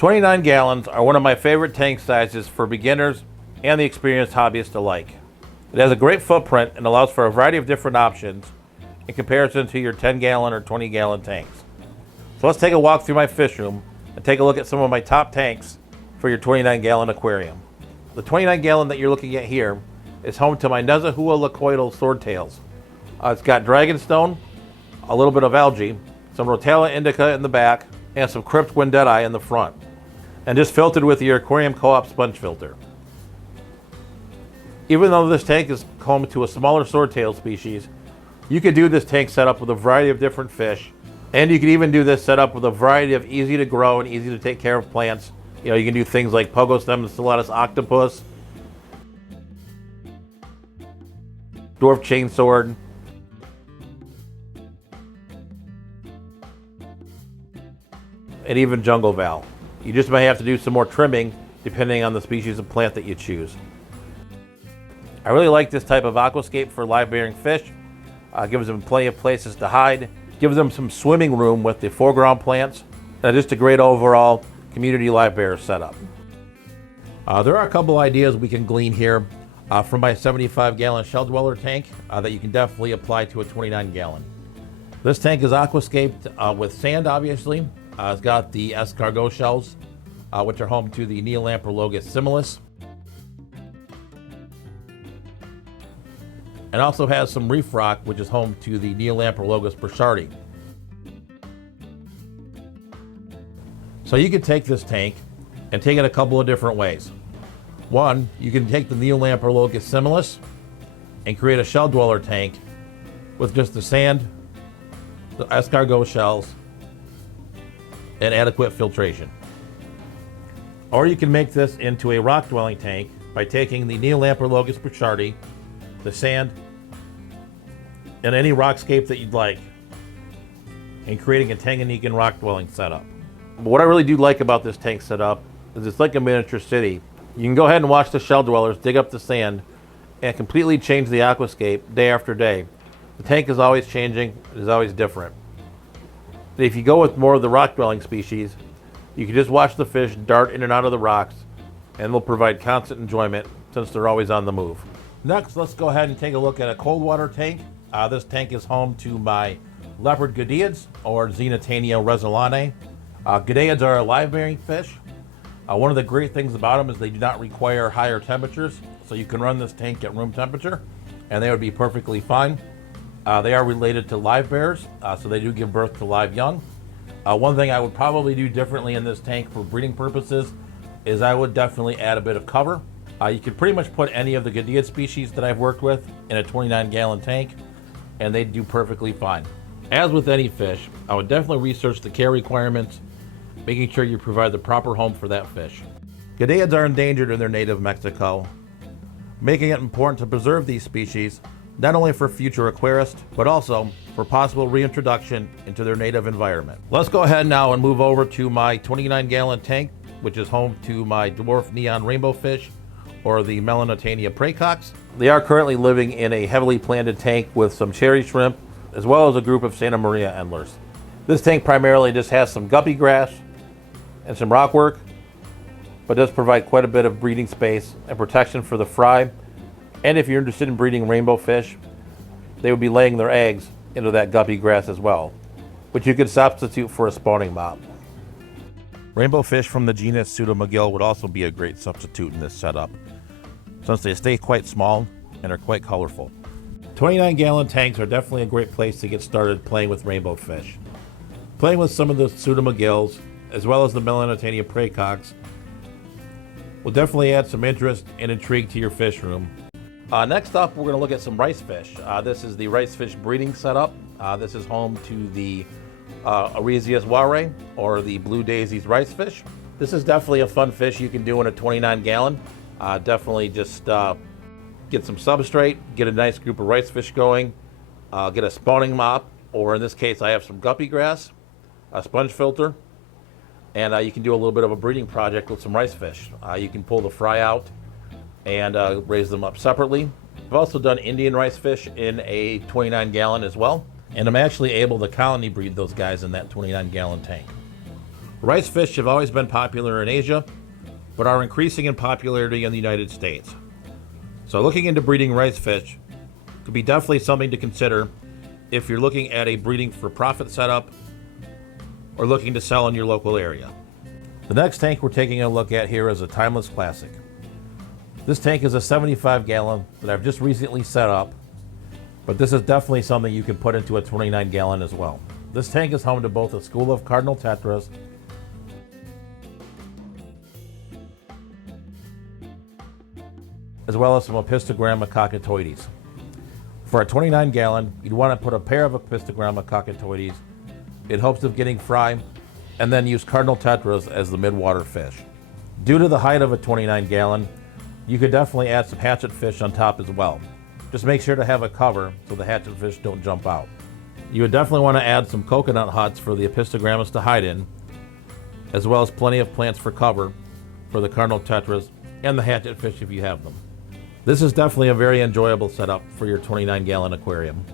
29 gallons are one of my favorite tank sizes for beginners and the experienced hobbyist alike. It has a great footprint and allows for a variety of different options in comparison to your 10 gallon or 20 gallon tanks. So let's take a walk through my fish room and take a look at some of my top tanks for your 29 gallon aquarium. The 29 gallon that you're looking at here is home to my Nezahua lacoidal swordtails. It's got dragonstone, a little bit of algae, some Rotella indica in the back, and some Crypt Guindetti in the front. And just filtered with your Aquarium Co-op sponge filter. Even though this tank is home to a smaller swordtail species, you could do this tank setup with a variety of different fish, and you could even do this setup with a variety of easy to grow and easy to take care of plants. You know, you can do things like Pogostem stellatus octopus, Dwarf chainsword, and even jungle val. You just may have to do some more trimming depending on the species of plant that you choose. I really like this type of aquascape for live bearing fish. Gives them plenty of places to hide, gives them some swimming room with the foreground plants, and just a great overall community live bearer setup. There are a couple ideas we can glean here from my 75 gallon shell dweller tank that you can definitely apply to a 29 gallon. This tank is aquascaped with sand, obviously. It's got the escargot shells, which are home to the Neolamprologus similis. And also has some reef rock, which is home to the Neolamprologus burchardi. So you can take this tank and take it a couple of different ways. One, you can take the Neolamprologus similis and create a shell dweller tank with just the sand, the escargot shells, and adequate filtration. Or you can make this into a rock dwelling tank by taking the Neolamprologus burchardi, the sand, and any rockscape that you'd like, and creating a Tanganyikan rock dwelling setup. But what I really do like about this tank setup is it's like a miniature city. You can go ahead and watch the shell dwellers dig up the sand and completely change the aquascape day after day. The tank is always changing, it is always different. If you go with more of the rock dwelling species, you can just watch the fish dart in and out of the rocks, and they'll provide constant enjoyment since they're always on the move. Next, let's go ahead and take a look at a cold water tank. This tank is home to my leopard Goodeids, or Xenotania resolanae. Goodeids are a live bearing fish. One of the great things about them is they do not require higher temperatures, so you can run this tank at room temperature, and they would be perfectly fine. They are related to live bearers, so they do give birth to live young. One thing I would probably do differently in this tank for breeding purposes is I would definitely add a bit of cover. You can pretty much put any of the Goodeid species that I've worked with in a 29 gallon tank, and they do perfectly fine. As with any fish, I would definitely research the care requirements, making sure you provide the proper home for that fish. Goodeids are endangered in their native Mexico, making it important to preserve these species not only for future aquarists, but also for possible reintroduction into their native environment. Let's go ahead now and move over to my 29 gallon tank, which is home to my dwarf neon rainbowfish, or the Melanotania praecox. They are currently living in a heavily planted tank with some cherry shrimp, as well as a group of Santa Maria endlers. This tank primarily just has some guppy grass and some rockwork, but does provide quite a bit of breeding space and protection for the fry. And if you're interested in breeding rainbow fish, they would be laying their eggs into that guppy grass as well, which you could substitute for a spawning mop. Rainbow fish from the genus Pseudomagil would also be a great substitute in this setup, since they stay quite small and are quite colorful. 29 gallon tanks are definitely a great place to get started playing with rainbow fish. Playing with some of the Pseudomagils, as well as the Melanotania praecox, will definitely add some interest and intrigue to your fish room. Next up, we're going to look at some ricefish. This is the Ricefish breeding setup. This is home to the Aresias ware, or the Blue Daisies ricefish. This is definitely a fun fish you can do in a 29 gallon. Definitely just get some substrate, get a nice group of ricefish going, get a spawning mop, or in this case I have some guppy grass, a sponge filter, and you can do a little bit of a breeding project with some ricefish. You can pull the fry out and raise them up separately. I've also done Indian ricefish in a 29 gallon as well, and I'm actually able to colony breed those guys in that 29 gallon tank. Ricefish have always been popular in Asia, but are increasing in popularity in the United States. So looking into breeding ricefish could be definitely something to consider if you're looking at a breeding for profit setup or looking to sell in your local area. The next tank we're taking a look at here is a Timeless Classic. This tank is a 75 gallon that I've just recently set up, but this is definitely something you can put into a 29 gallon as well. This tank is home to both a school of Cardinal Tetras as well as some Apistogramma cockatoides. For a 29 gallon, you'd want to put a pair of Apistogramma cockatoides in hopes of getting fry, and then use Cardinal Tetras as the midwater fish. Due to the height of a 29 gallon, you could definitely add some Hatchetfish on top as well. Just make sure to have a cover so the Hatchetfish don't jump out. You would definitely want to add some coconut huts for the Apistogrammas to hide in, as well as plenty of plants for cover for the Cardinal Tetras and the Hatchetfish if you have them. This is definitely a very enjoyable setup for your 29 gallon aquarium.